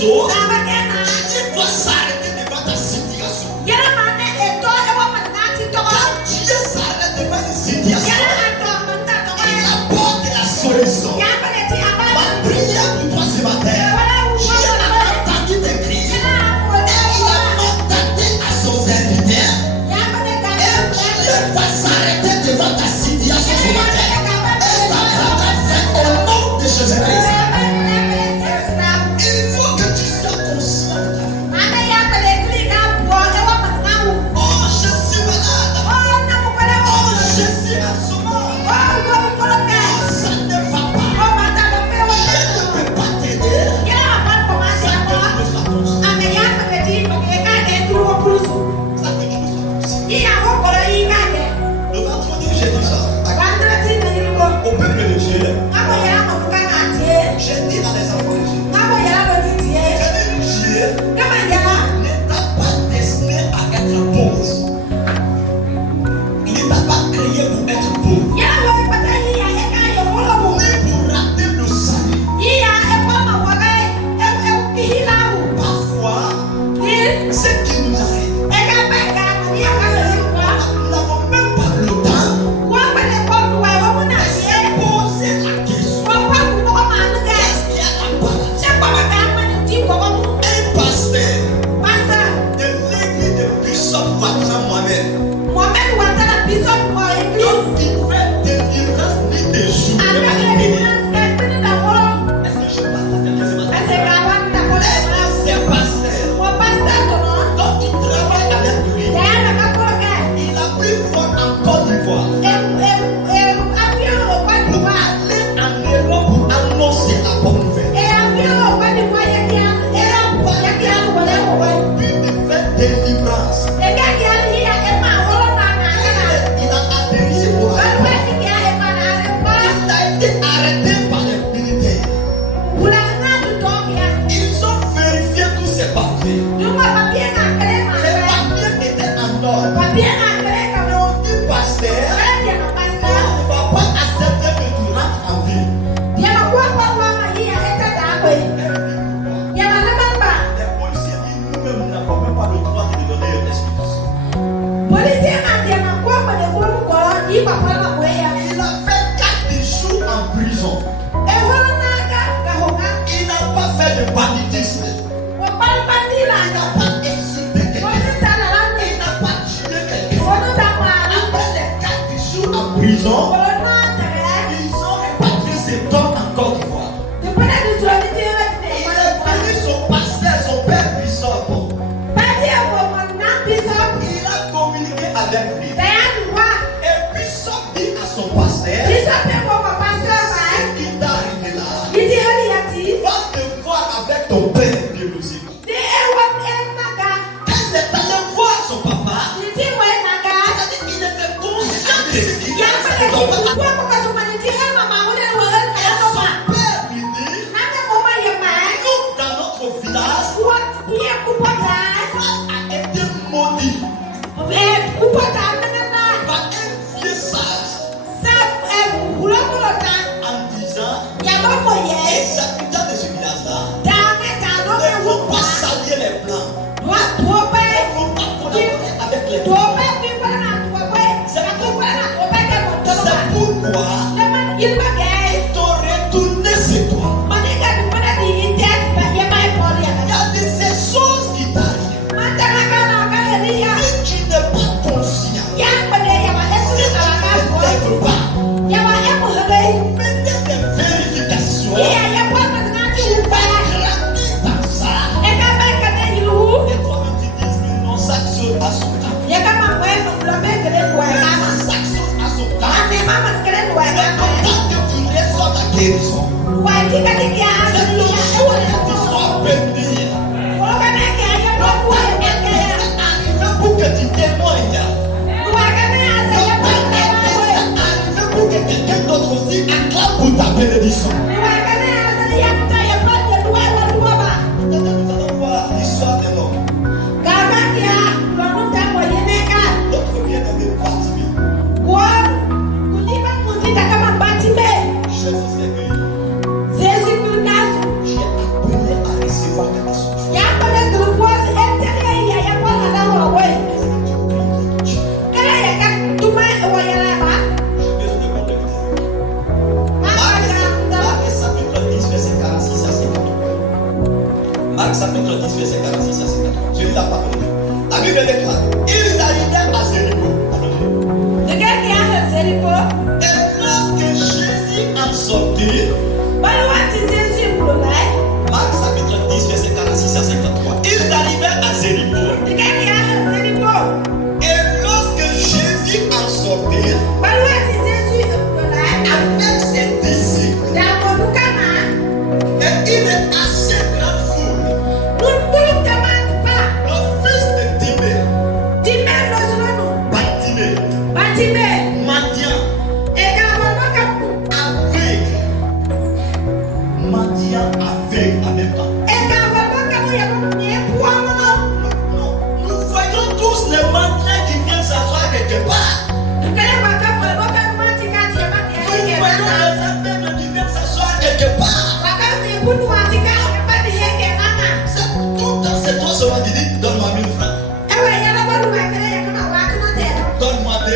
choses, il doit s'arrêter devant ta situation. Quand Dieu s'arrête devant une situation, il apporte la solution. Ma prière pour toi ce matin, Dieu n'a pas entendu tes cris. Il a mandaté à son serviteur. Et Dieu va s'arrêter devant ta situation ce matin. Et ça va faire au nom de Jésus-Christ. Il faut que tu sois conscient de ta vie. Oh, je suis malade. Oh, je suis assommé. Oh, ça ne va pas. Je ne peux pas t'aider. Ça que tu me sois conscient. Ça que tu me sois conscient. Le vendredi où j'ai dit ça au peuple de Dieu, j'ai dit dans les enfants de Dieu, Dieu ne t'a pas destiné à être pauvre. Il ne t'a pas créé pour être pauvre, mais pour rater le salut. Parfois, ce qui nous arrive, nous n'avons même pas le temps de se poser la question. Qu'est-ce qu'il y a là-bas? Un pasteur de l'église de Bishop Ouattara Mohamed, quand il fait délivrance ni des jours de la béni, est-ce que je parle à quelqu'un ce matin? C'est pasteur. Quand il travaille avec lui, il a pris vol en Côte d'Ivoire pour aller en Europe pour annoncer la bonne nouvelle. Il fait délivrance. Il a adhéré au rêve. Il a été arrêté par les militaires. Ils ont vérifié tous ses papiers. Ses papiers étaient en ordre. On dit pasteur, on ne va pas accepter que tu rentres en ville. Les policiers disent nous-mêmes nous n'avons même pas le droit de lui donner une explication. Il a fait 4 jours en prison. Il n'a pas fait de banditisme. Il n'a pas insulté quelqu'un. Il n'a pas tué quelqu'un. Après les 4 jours en prison, ils ont répatrié cet homme en Côte d'Ivoire. Il est venu son pasteur, son père Bishop. Il a communiqué avec lui. Et Bishop dit à son pasteur, il t'a arrivé là, va te voir avec ton père biologique. Quand il est allé voir son papa, c'est-à-dire qu'il était conscient de ce qu'il a fait. Son père lui dit, nous dans notre village, a été maudit par un vieux sage en disant, les habitants de ce village-là ne vont pas saluer les blancs, ne vont pas collaborer avec les blancs. C'est pourquoi il t'aurait retourné chez toi. Il y a de ces choses qui t'arrivent. Si tu n'es pas conscient, si tu ne te lèves pas, mettez des vérifications. Tu vas grandir dans ça. Et toi-même tu dis non, chaque chose a son temps. Chaque chose a son temps. C'est comme ça que tu reçois ta guérison. C'est comme ça que tu sois béni. Arrivé pour que tu témoignes. Arrivé pour que quelqu'un d'autre aussi acclame pour ta bénédiction. Nous allons voir l'histoire de l'homme. Notre bien-aimé Bartimée. Jésus s'est guéri. J'ai appelé à recevoir quelque chose.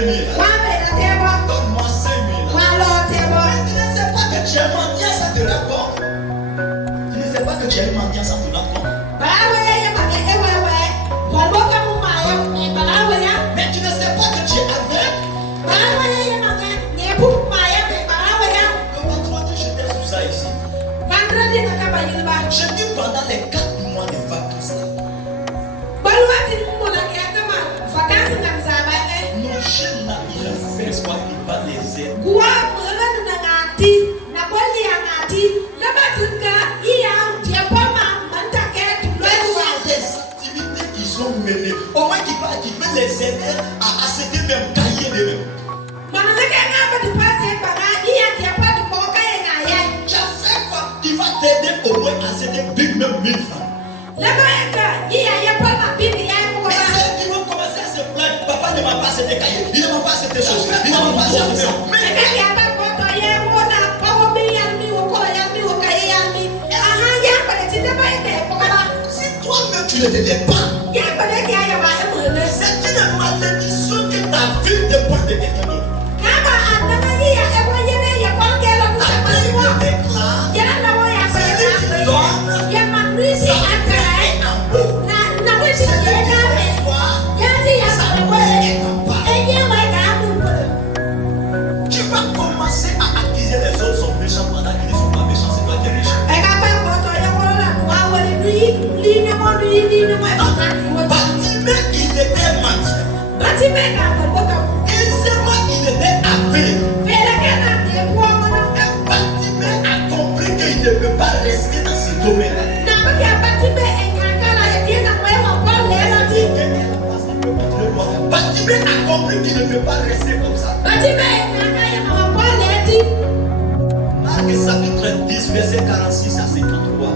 2000. Donne-moi 5000. Tu ne sais pas que tu es mendiant, ça te rapporte. Tu ne sais pas que tu es mendiant, ça te rapporte. Mais tu ne sais pas que tu es aveugle. Vendredi, j'étais sous ça ici. Je dis pendant les 4 mois de vacances là. Nos jeunes là, ils refusent quoi, ils battent les ailes. Des activités qu'ils ont menées, au moins qui peut les aider à acheter même cahier de même. Tu as fait quoi? Tu vas t'aider au moins à acheter même 1000 francs. Mais ceux qui vont commencer à se plaindre, papa ne m'a pas acheté cahier, il ne m'a pas acheté chose, il ne m'a pas acheté ça. Si toi-même tu ne te lèves pas, c'est une malédiction que ta vie dépend de quelqu'un d'autre. Tu vas commencer à accuser les autres sont méchants pendant qu'ils ne sont pas méchants, c'est toi qui es méchant. Bartimée, il était mendiant. Aisément, il était aveugle. Bartimée a compris qu'il ne peut pas rester dans ce domaine-là. Bartimée a compris qu'il ne peut pas rester comme ça. Marc chapitre 10, verset 46 à 53.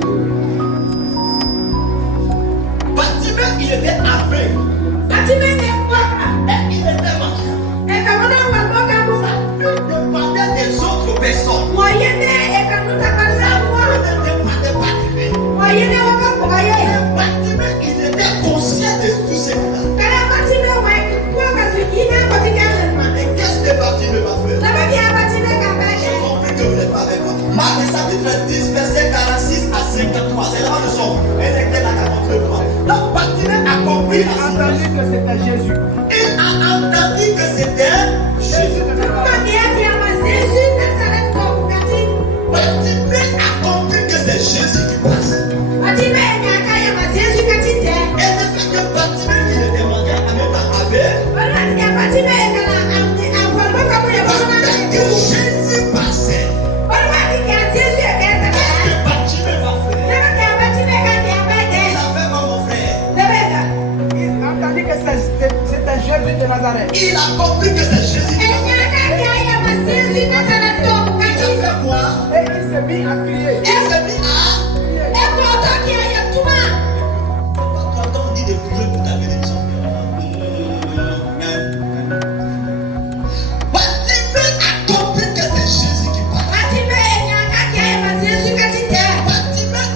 Bartimée, il était aveugle. Et il était mendiant. Il dépendait des autres personnes. Il ne dépendait pas de lui. Bartimée, il était conscient de tout ce qu'il a. Et qu'est-ce que Bartimée va faire? J'ai compris que vous n'êtes pas avec moi. Marc chapitre 10, verset 46 à 53. C'est là où nous sommes. Elle était là contre moi. Donc Bartimée a compris. Il a entendu que c'était Jésus. Il a entendu que c'était Jésus. Bartimée a compris que c'est Jésus qui passe. Et le fait que Bartimée il était mendiant en même temps aveugle. Pendant que Jésus passait, qu'est-ce que Bartimée va faire? Il a fait comme mon frère. Il a entendu que c'était Jésus de Nazareth. Il a compris que c'est Jésus qui passe. Il a fait quoi? Et il s'est mis à crier. Il s'est mis à... Quand on dit de prier pour ta bénédiction, Bartimée a compris que c'est Jésus qui parle. Bartimée,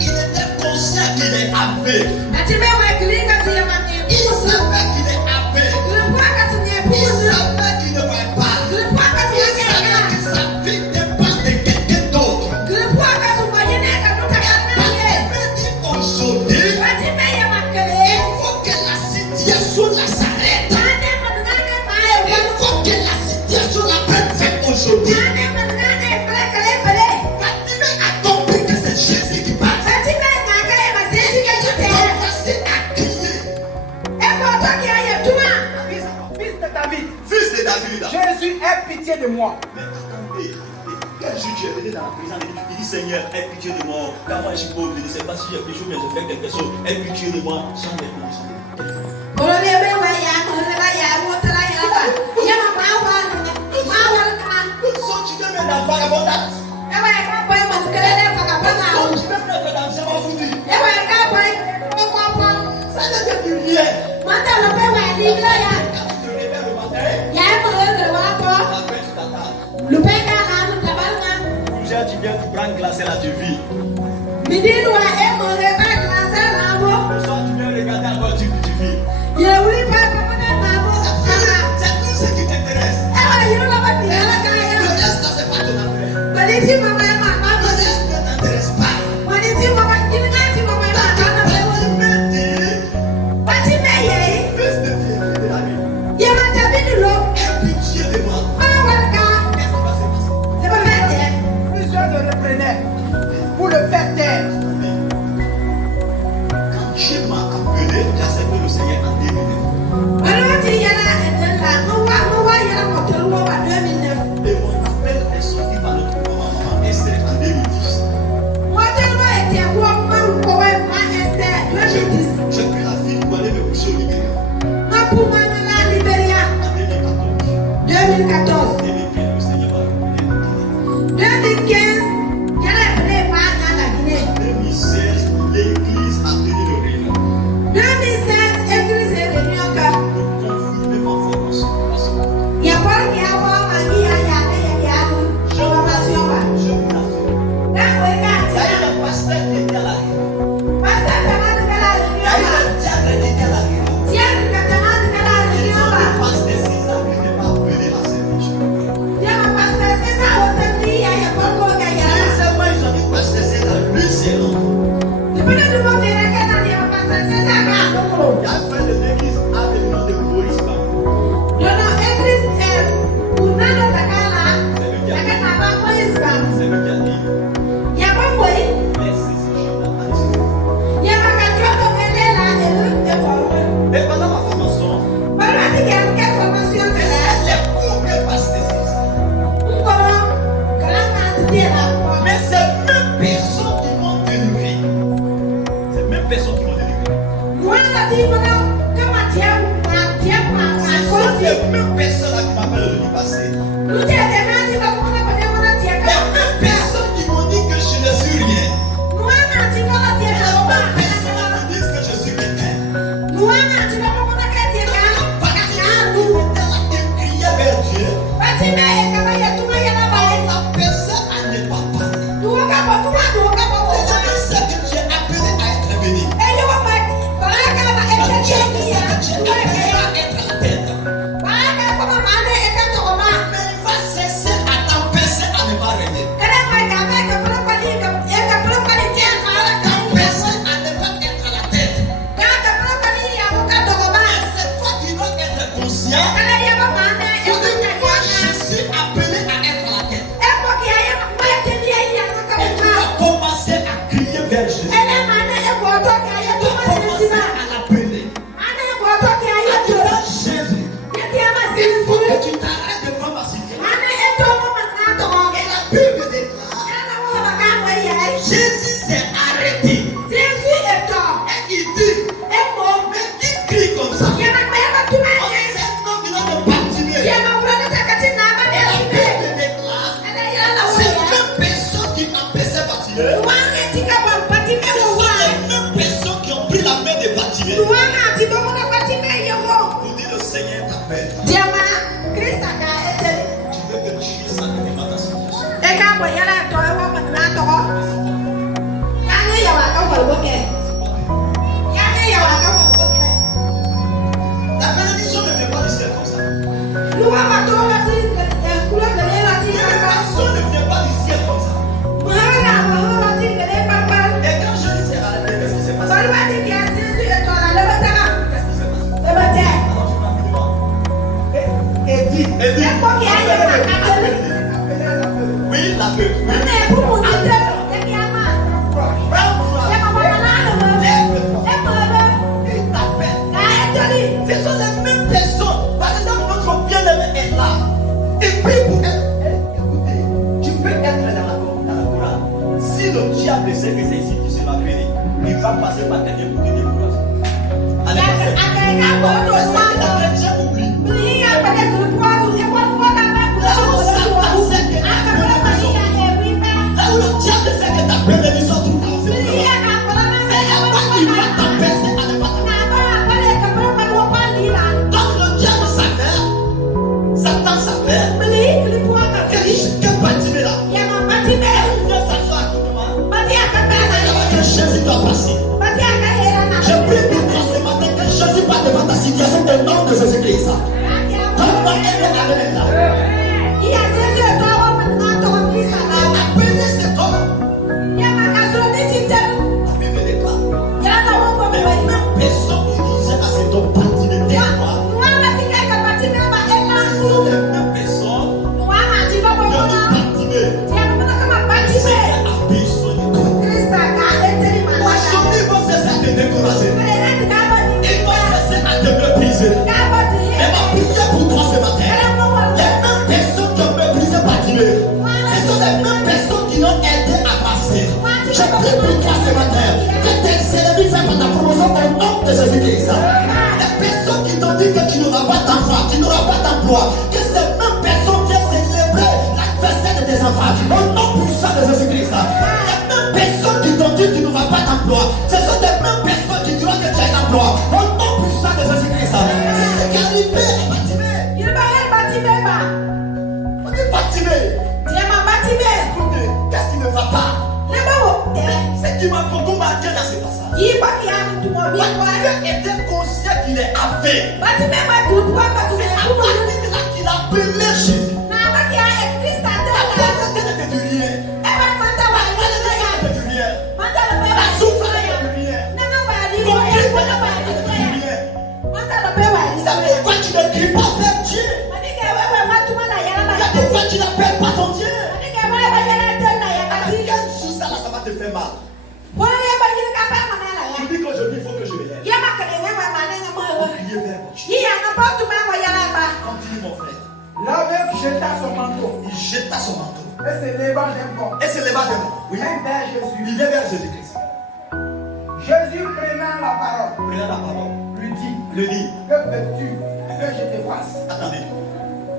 il était conscient qu'il est aveugle. Il savait qu'il est aveugle. Il savait qu'il ne voit pas. Il savait que sa vie dépend de quelqu'un d'autre. Bartimée dit aujourd'hui, il faut que la situation là s'arrête. Il faut que la situation là prenne fin aujourd'hui. Bartimée a compris que c'est Jésus qui parle. Il a commencé à crier. Fils de David, Fils de David. Jésus, aie pitié de moi. Mais attendez, quel jour tu es venu dans la prison, il dit Seigneur, aie pitié de moi. Quand moi je suis pauvre, je ne sais pas si j'ai péché, mais je fais quelque chose. Aie pitié de moi, sans des conditions. Tu te mets dans le vagabondage. Tu te mets dans l'argent foutu. Ça ne te dit rien. Quand tu te réveilles le matin, après tu t'attends. Bouger, tu viens, tu prends une glacée là, tu vis. Le soir, tu viens regarder encore, tu vis. C'est tout ce qui t'intéresse. t'intéresse pas. Fils de Dieu, aie pitié de moi. Qu'est-ce qui va se passer? Plusieurs le reprenaient pour le faire taire. Quand Dieu m'a appelé, j'ai accepté le Seigneur en 2009. Et mon appel est sorti par notre maman Esther en 2010. J'ai pris la fille pour aller me coucher au Libéria en 2014. 2014. 2015, le Seigneur m'a appelé en 2015, il y a la Guinée. 2016, l'église a tenu le réunion 2016, église et réunion. pour confirmer ma formation. Il y a pas de formation. Je vous l'assure. Il y a eu le pasteur qui était à la réunion. Il y a eu le diable qui était à la réunion. Ils ont dépassé 6 ans que je n'ai pas appelé à service. Seulement ils ont dit pasteur César, lui c'est l'homme. Il y a un frère de l'église avec le nom de Boris Bam. C'est lui qui a dit, laissez ce chemin aller se faire. Et pendant ma formation, les cours que pasteur César. Mais ces mêmes personnes qui m'ont délivré. Ces mêmes personnes qui m'ont délivré. Ce sont les mêmes personnes là qui m'appellent le lundi passé. Les mêmes personnes qui m'ont dit que je ne suis rien. Les mêmes personnes là qui disent que je suis quelqu'un. Qui criait vers Dieu. La personne à ne pas parler. C'est que Dieu a appelé à être béni. Dieu a appelé à être la tête. Mais il va cesser à t'empêcher à ne pas régner. T'empêcher à ne pas être la tête. C'est toi qui dois être conscient. Moi, je suis appelé à être la tête. Et tu vas commencer à crier vers Jésus. Tu vas commencer à l'appeler. Devant Jésus. Il faut que tu t'arrêtes devant ma situation. Et la Bible déclare, Jésus s'est arrêté. Et il dit, mais il crie comme ça. On sait non qu'il a de Bartimée. Et la Bible déclare, c'est les mêmes personnes qui empêchaient Bartimée. Ce sont les mêmes personnes qui ont pris la main de Bartimée. Pour dire le Seigneur t'appelle. Tu veux que Dieu s'accorde dans ta situation. La bénédiction ne vient pas du ciel comme ça. L'élévation ne vient pas du ciel comme ça. Et quand je dis c'est arrêté, qu'est-ce qui s'est passé? Qu'est-ce qui s'est passé? Alors je m'appelle devant. Et dit, Oui, la feu. Oui. Il t'appelle. Ce sont les mêmes personnes. Par exemple, notre bien-aimé est là. Et puis pour être. Écoutez, tu peux être dans la Coran. Si le diable sait que c'est ici, tu seras béni. Il va passer par terre pour te décourager. Allez, passer. C'est ça que la chrétien oublie. Là où le diable sait que ta bénédiction tout dans c'est là-bas qu'il va t'empêcher à ne pas t'appeler. Donc le diable s'affaire, Satan s'affaire. Que Bartimée là, il vient s'asseoir à côté de moi. Que Jésus doit passer. Je prie pour toi ce matin que Jésus passe devant ta situation au nom de Jésus-Christ. Ton nom est là. gloire. Que ces mêmes personnes viennent célébrer l'adversaire de tes enfants. Au nom puissant de Jésus-Christ. Les mêmes personnes qui t'ont dit que tu n'auras pas d'emploi. Ce sont les mêmes personnes qui diront que tu as un emploi. Au nom puissant de Jésus-Christ. C'est ce qui est arrivé à Bartimée. Il va y Bartimée. On dit Bartimée. Écoutez, qu'est-ce qui ne va pas? Ce qui m'a beaucoup marqué dans ce passage. Bartimée était conscient qu'il est aveugle. C'est à partir de là qu'il a appelé Jésus. La pauvreté n'était de rien. N'était de rien. La souffrance n'était de rien. L'occupation n'était de rien. C'est pourquoi tu ne cries pas vers Dieu. C'est pourquoi tu n'appelles pas ton Dieu. Quel jour ça là, ça va te faire mal. Je dis qu'aujourd'hui, il faut que je me lève. Priez vers mon Dieu. Continue mon frère. L'aveugle jeta son manteau Il jeta son manteau. et se leva d'un bond. Et se leva devant. Oui. Vint vers Jésus. Il vient vers Jésus-Christ. Jésus prenant la parole, Prenant la parole. lui dit, Le dit. que veux-tu que je te fasse? Attendez.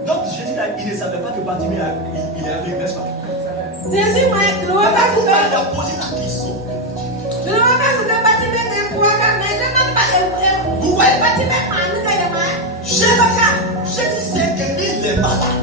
Donc Jésus il ne savait pas que Bartimée il est aveugle, n'est-ce pas? Pourquoi il a posé la question? Vous voyez, Jésus sait que lui il est malade.